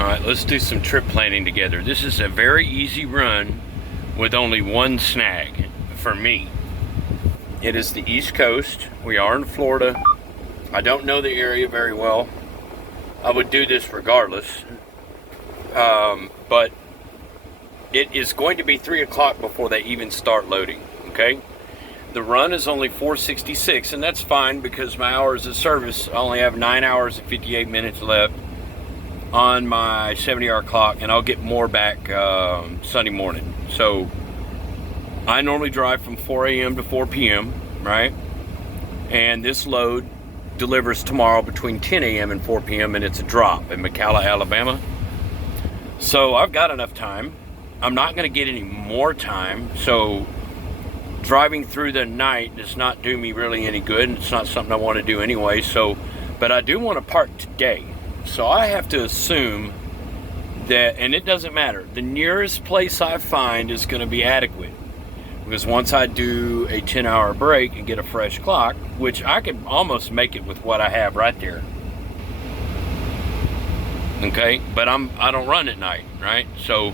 All right, let's do some trip planning together. This is a very easy run with only one snag for me. It is the East Coast. We are in Florida. I don't know the area very well. I would do this regardless. But it is going to be 3 o'clock before they even start loading, okay? The run is only 466, and that's fine because my hours of service, I only have 9 hours and 58 minutes left on my 70-hour clock, and I'll get more back Sunday morning. So I normally drive from 4 a.m. to 4 p.m., right? And this load delivers tomorrow between 10 a.m. and 4 p.m., and it's a drop in McCalla, Alabama. So I've got enough time. I'm not going to get any more time, so driving through the night does not do me really any good, and it's not something I want to do anyway. So, but I do want to park today. So I have to assume that, and it doesn't matter, the nearest place I find is going to be adequate. Because once I do a 10-hour break and get a fresh clock, which I could almost make it with what I have right there. Okay, but I don't run at night, right? So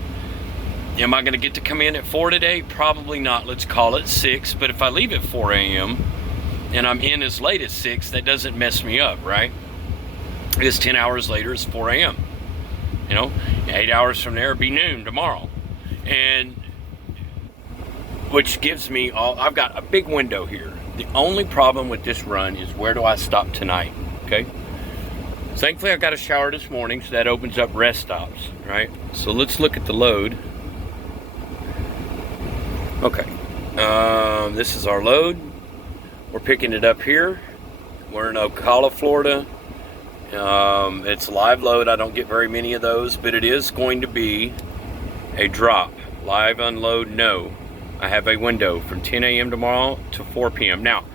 am I going to get to come in at 4 today? Probably not. Let's call it 6. But if I leave at 4 a.m. and I'm in as late as 6, that doesn't mess me up, right? Because 10 hours later is 4 a.m. You know, 8 hours from there will be noon tomorrow. And which gives me I've got a big window here. The only problem with this run is where do I stop tonight, okay? Thankfully, I got a shower this morning, so that opens up rest stops, right? So let's look at the load. Okay, this is our load. We're picking it up here. We're in Ocala, Florida. It's a live load. I don't get very many of those, but it is going to be a drop. Live unload, no. I have a window from 10 a.m. tomorrow to 4 p.m. Now,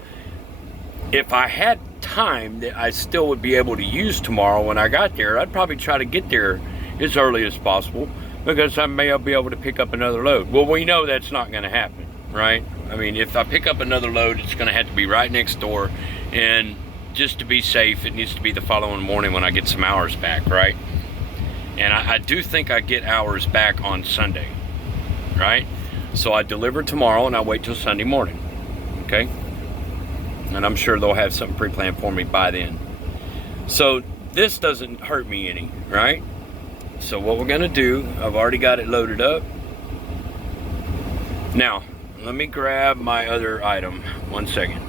if I had time that I still would be able to use tomorrow when I got there, I'd probably try to get there as early as possible because I may be able to pick up another load. Well, we know that's not going to happen, right? I mean, if I pick up another load, it's going to have to be right next door, and just to be safe, it needs to be the following morning when I get some hours back, right? And I do think I get hours back on Sunday, right? So I deliver tomorrow and I wait till Sunday morning, okay? And I'm sure they'll have something pre-planned for me by then. So this doesn't hurt me any, right? So what we're gonna do, I've already got it loaded up. Now, let me grab my other item, 1 second.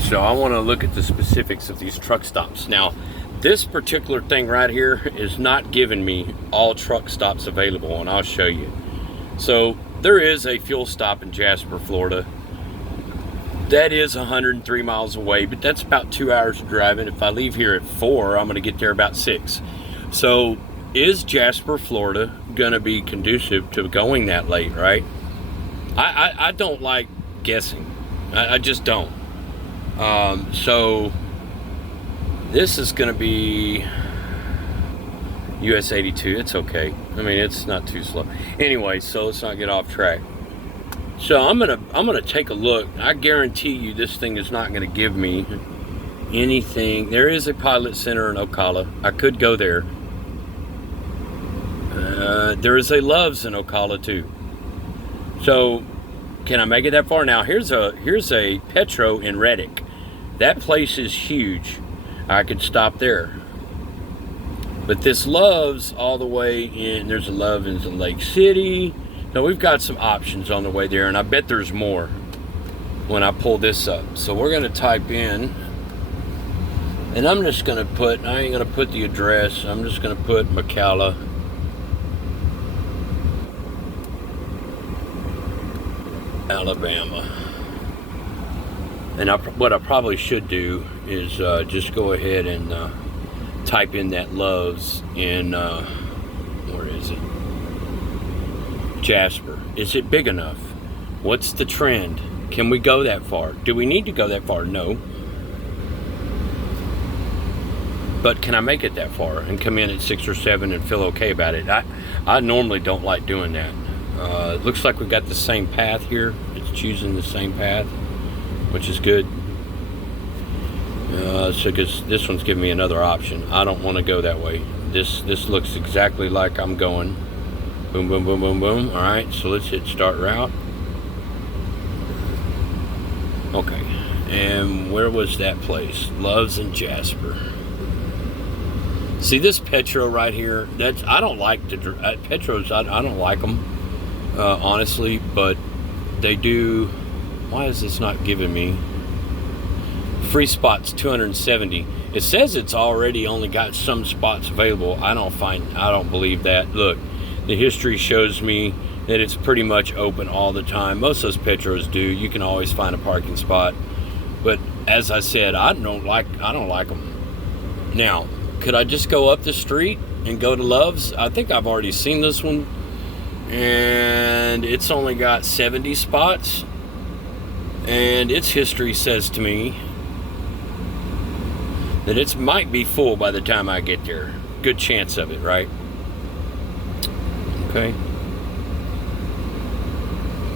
So I wanna look at the specifics of these truck stops. Now, this particular thing right here is not giving me all truck stops available, and I'll show you. So there is a fuel stop in Jasper, Florida. That is 103 miles away, but that's about 2 hours of driving. If I leave here at 4, I'm going to get there about 6. So is Jasper, Florida going to be conducive to going that late, right? I don't like guessing. I just don't. So this is going to be US 82. It's okay. I mean, it's not too slow. Anyway, so let's not get off track. So I'm gonna take a look. I guarantee you this thing is not gonna give me anything. There is a pilot center in Ocala. I could go there. There is a Love's in Ocala too. So can I make it that far? Now here's a Petro in Reddick. That place is huge. I could stop there. But this Love's all the way in. There's a Love's in Lake City. Now we've got some options on the way there, and I bet there's more when I pull this up. So we're gonna type in, and I'm just gonna put, I ain't gonna put the address, I'm just gonna put McCalla. Alabama. And what I probably should do is just go ahead and type in that Love's in, where is it? Jasper. Is it big enough? What's the trend? Can we go that far? Do we need to go that far? No. But can I make it that far and come in at 6 or 7 and feel okay about it? I normally don't like doing that. It looks like we've got the same path here. It's choosing the same path, which is good. So because this one's giving me another option. I don't want to go that way. This looks exactly like I'm going. Boom, boom, boom, boom, boom. All right, so let's hit start route. Okay, and where was that place? Loves in Jasper. See this Petro right here? I don't like the Petros. I don't like them, honestly. But they do. Why is this not giving me free spots? 270. It says it's already only got some spots available. I don't believe that. Look, the history shows me that it's pretty much open all the time. Most of those Petros do. You can always find a parking spot. But as I said, I don't like them. Now, could I just go up the street and go to Love's? I think I've already seen this one. And it's only got 70 spots. And its history says to me that it might be full by the time I get there. Good chance of it, right? Okay.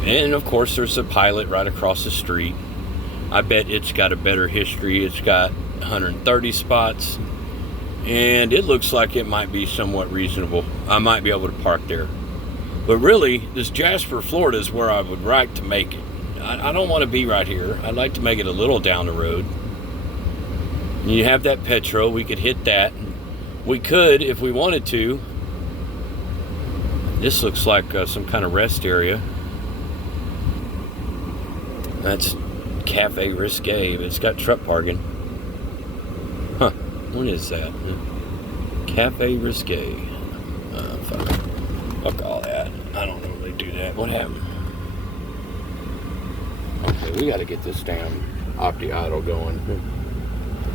And of course there's a Pilot right across the street. I bet it's got a better history. It's got 130 spots. And it looks like it might be somewhat reasonable. I might be able to park there. But really, this Jasper, Florida is where I would like to make it. I don't want to be right here. I'd like to make it a little down the road. You have that Petro. We could hit that. We could, if we wanted to. This looks like some kind of rest area. That's Cafe Risque, but it's got truck parking. Huh. What is that? Cafe Risque. Fuck all that. I don't normally do that. What happened? Okay, we got to get this damn opti-idle going.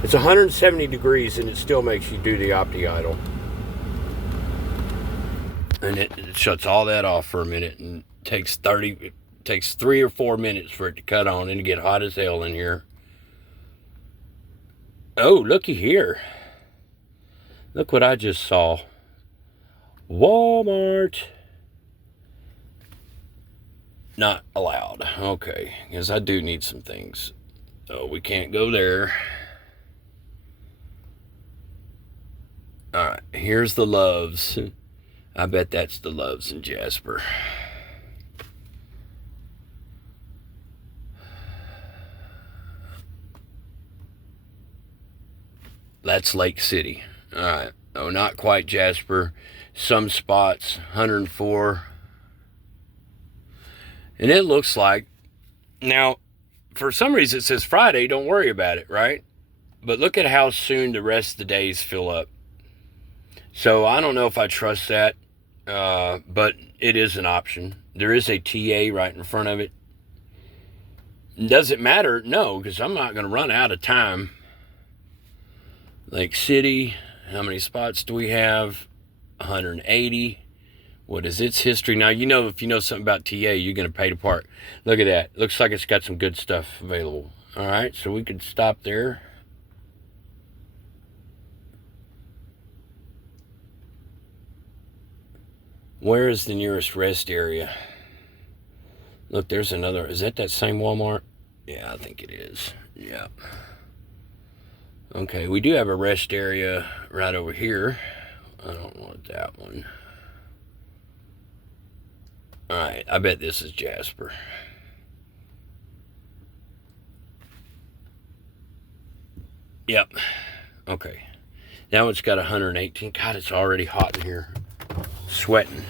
It's 170 degrees and it still makes you do the opti-idle. And it shuts all that off for a minute and takes 3 or 4 minutes for it to cut on and to get hot as hell in here. Oh, looky here. Look what I just saw. Walmart. Not allowed. Okay, because I do need some things. Oh, we can't go there. Alright, here's the Loves. I bet that's the Loves in Jasper. That's Lake City. Alright. Oh, not quite Jasper. Some spots, 104. And it looks like, now, for some reason it says Friday, don't worry about it, right? But look at how soon the rest of the days fill up. So I don't know if I trust that, but it is an option. There is a TA right in front of it. Does it matter? No, because I'm not going to run out of time. Lake City, how many spots do we have? 180. What is its history? Now, you know, if you know something about TA, you're going to pay to park. Look at that. Looks like it's got some good stuff available. All right, so we could stop there. Where is the nearest rest area? Look, there's another. Is that same Walmart? Yeah, I think it is. Yeah. Okay, we do have a rest area right over here. I don't want that one. Alright, I bet this is Jasper. Yep. Okay. That one's got 118. God, it's already hot in here. Sweating.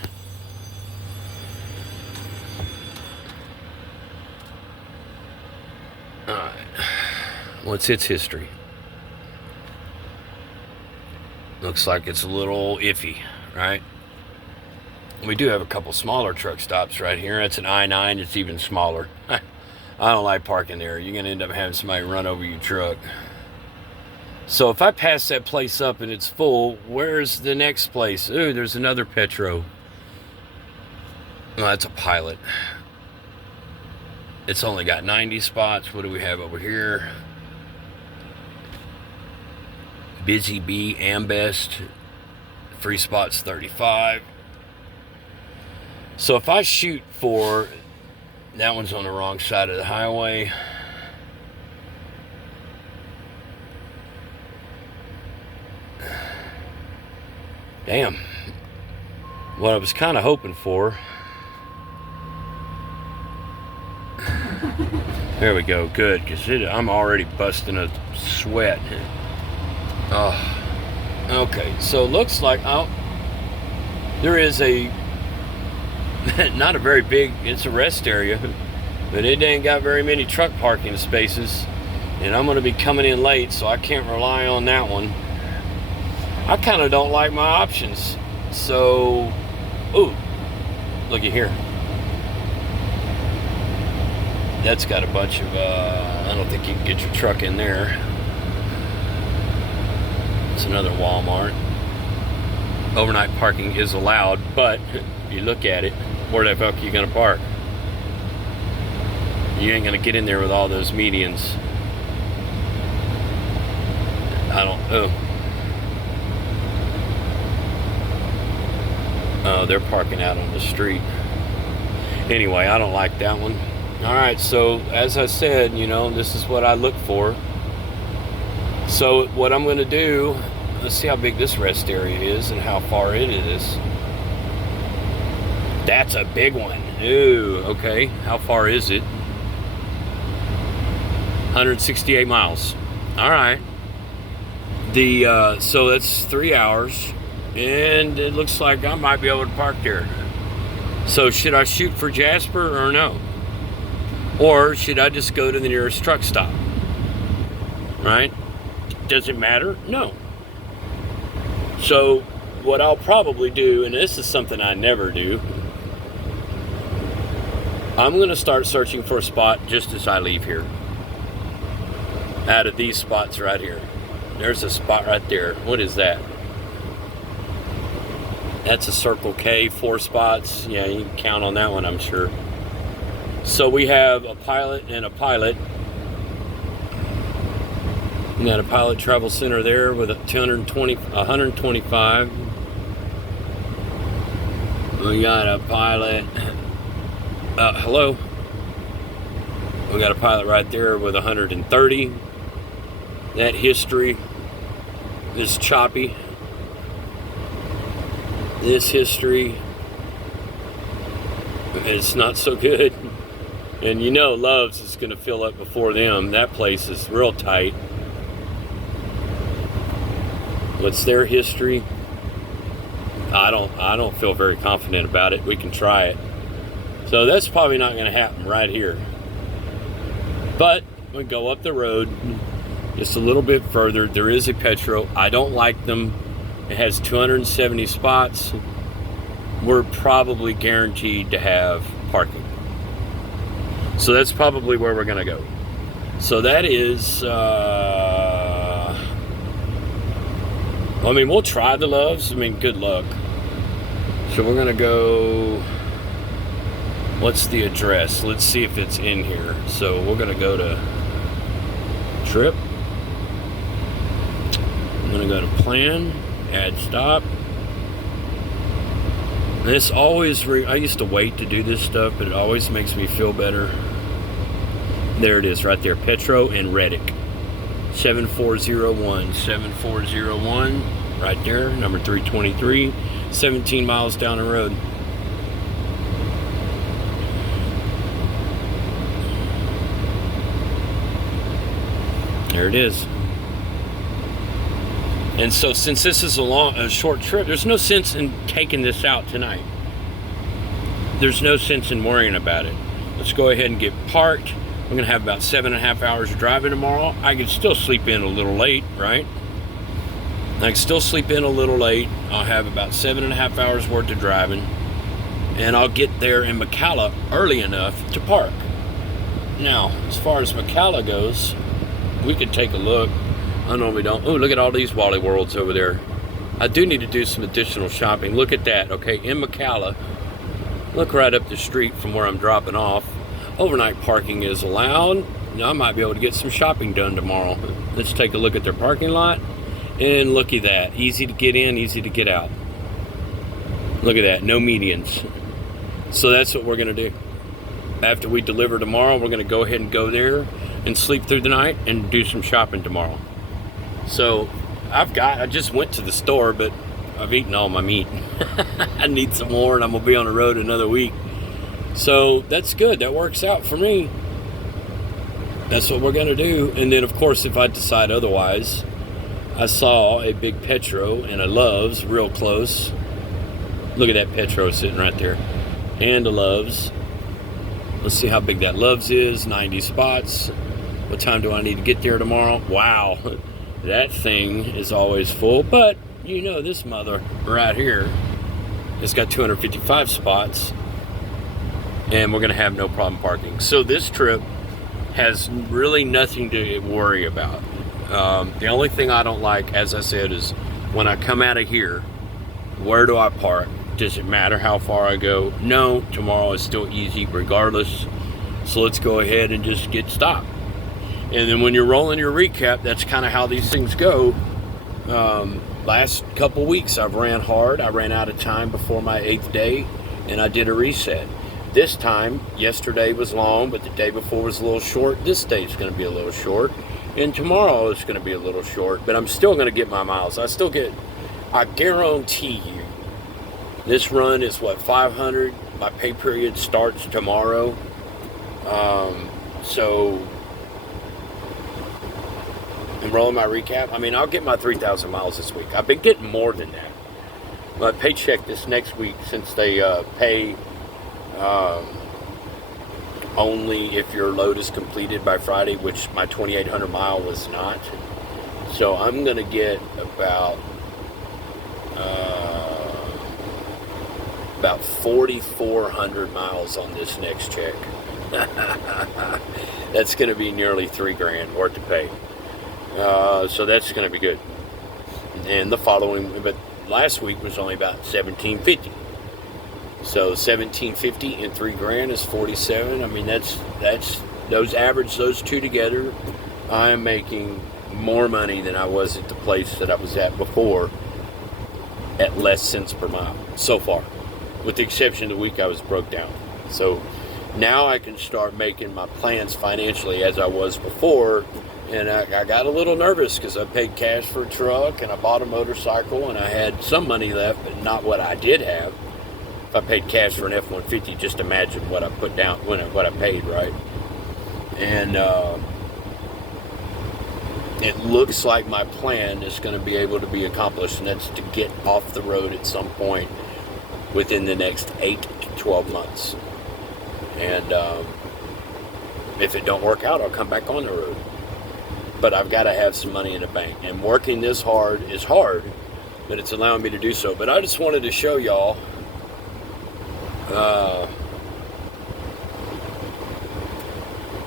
Alright. What's its history? Looks like it's a little iffy, right? We do have a couple smaller truck stops right here. That's an I-9. It's even smaller. I don't like parking there. You're going to end up having somebody run over your truck. So if I pass that place up and it's full, where's the next place? Ooh, there's another Petro. No, that's a Pilot. It's only got 90 spots. What do we have over here? Busy Bee, Ambest. Free spots 35. So if I shoot for, that one's on the wrong side of the highway. Damn. What I was kind of hoping for. There we go. Good, because I'm already busting a sweat. Oh. Okay, so it looks like there is a not a very big, it's a rest area, but it ain't got very many truck parking spaces, and I'm going to be coming in late, so I can't rely on that one. I kind of don't like my options, so ooh, looky here. That's got a bunch of I don't think you can get your truck in there. It's another Walmart. Overnight parking is allowed, but if you look at it, where the fuck are you gonna park? You ain't gonna get in there with all those medians. Oh, they're parking out on the street. Anyway, I don't like that one. All right, so as I said, you know, this is what I look for. So what I'm gonna do, let's see how big this rest area is and how far it is. That's a big one. Ooh, okay. How far is it? 168 miles. All right. So that's 3 hours, and it looks like I might be able to park there. So should I shoot for Jasper or no? Or should I just go to the nearest truck stop? Right? Does it matter? No. So what I'll probably do, and this is something I never do, I'm going to start searching for a spot just as I leave here. Out of these spots right here. There's a spot right there. What is that? That's a Circle K, 4 spots. Yeah, you can count on that one, I'm sure. So we have a Pilot and a Pilot. We got a Pilot Travel Center there with a 125. We got a Pilot. Hello. We got a Pilot right there with 130. That history is choppy. This history, it's not so good. And you know Love's is going to fill up before them. That place is real tight. What's their history? I don't feel very confident about it. We can try it. So that's probably not going to happen right here. But we go up the road just a little bit further. There is a Petro. I don't like them. It has 270 spots. We're probably guaranteed to have parking. So that's probably where we're going to go. So that is, I mean, we'll try the Loves. I mean, good luck. So we're going to go, what's the address? Let's see if it's in here. So we're going to go to trip. I'm going to go to plan, add stop. This always, I used to wait to do this stuff, but it always makes me feel better. There it is right there, Petro and Reddick. 7401, 7401, right there, number 323, 17 miles down the road. There it is. And so since this is a short trip, there's no sense in taking this out tonight. There's no sense in worrying about it. Let's go ahead and get parked. We're going to have about 7.5 hours of driving tomorrow. I can still sleep in a little late, right? I can still sleep in a little late. I'll have about 7.5 hours worth of driving. And I'll get there in McCalla early enough to park. Now, as far as McCalla goes, we could take a look. I normally don't. Oh, look at all these Wally Worlds over there. I do need to do some additional shopping. Look at that, okay, in McCalla. Look right up the street from where I'm dropping off. Overnight parking is allowed. Now, I might be able to get some shopping done tomorrow. Let's take a look at their parking lot. And look at that. Easy to get in, easy to get out. Look at that, no medians. So that's what we're going to do. After we deliver tomorrow, we're going to go ahead and go there and sleep through the night and do some shopping tomorrow. So I just went to the store, but I've eaten all my meat. I need some more, and I'm gonna be on the road another week. So that's good. That works out for me. That's what we're gonna do. And then, of course, if I decide otherwise, I saw a big Petro and a Love's real close. Look at that Petro sitting right there, and a Love's. Let's see how big that Love's is. 90 spots. What time do I need to get there tomorrow? Wow, that thing is always full. But you know, this mother right here has got 255 spots, and we're gonna have no problem parking. So this trip has really nothing to worry about. The only thing I don't like, as I said, is when I come out of here, where do I park? Does it matter how far I go? No, tomorrow is still easy regardless. So let's go ahead and just get stopped. And then when you're rolling your recap, that's kind of how these things go. Last couple weeks I've ran hard. I ran out of time before my 8th day, and I did a reset. This time, yesterday was long, but the day before was a little short. This day is going to be a little short, and tomorrow is going to be a little short, but I'm still going to get my miles. I guarantee you, this run is what, 500? My pay period starts tomorrow. So I'm rolling my recap. I mean, I'll get my 3,000 miles this week. I've been getting more than that. My paycheck this next week, since they pay only if your load is completed by Friday, which my 2,800 mile was not. So I'm going to get about 4,400 miles on this next check. That's going to be nearly $3,000 worth of pay. So that's going to be good. And the following, but last week was only about 1,750. So 1,750 and $3,000 is 47. I mean, that's those average those two together. I am making more money than I was at the place that I was at before, at less cents per mile so far, with the exception of the week I was broke down. So now I can start making my plans financially as I was before. And I got a little nervous because I paid cash for a truck and I bought a motorcycle and I had some money left, but not what I did have. If I paid cash for an F-150, just imagine what I put down, what I paid, right? And it looks like my plan is going to be able to be accomplished, and that's to get off the road at some point within the next 8 to 12 months. And if it don't work out, I'll come back on the road. But I've got to have some money in the bank. And working this hard is hard, but it's allowing me to do so. But I just wanted to show y'all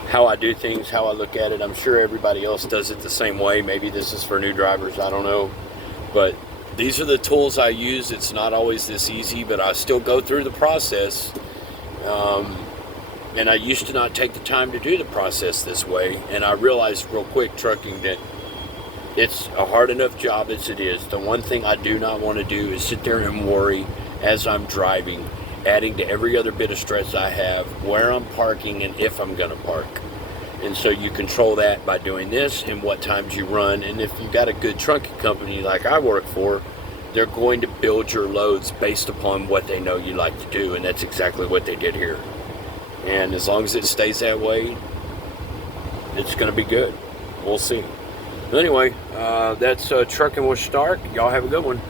how I do things, how I look at it. I'm sure everybody else does it the same way. Maybe this is for new drivers, I don't know. But these are the tools I use. It's not always this easy, but I still go through the process. And I used to not take the time to do the process this way. And I realized real quick, trucking, that it's a hard enough job as it is. The one thing I do not want to do is sit there and worry as I'm driving, adding to every other bit of stress I have, where I'm parking and if I'm going to park. And so you control that by doing this and what times you run. And if you've got a good trucking company like I work for, they're going to build your loads based upon what they know you like to do. And that's exactly what they did here. And as long as it stays that way, it's going to be good. We'll see. But anyway, that's Trucking with Stark. Y'all have a good one.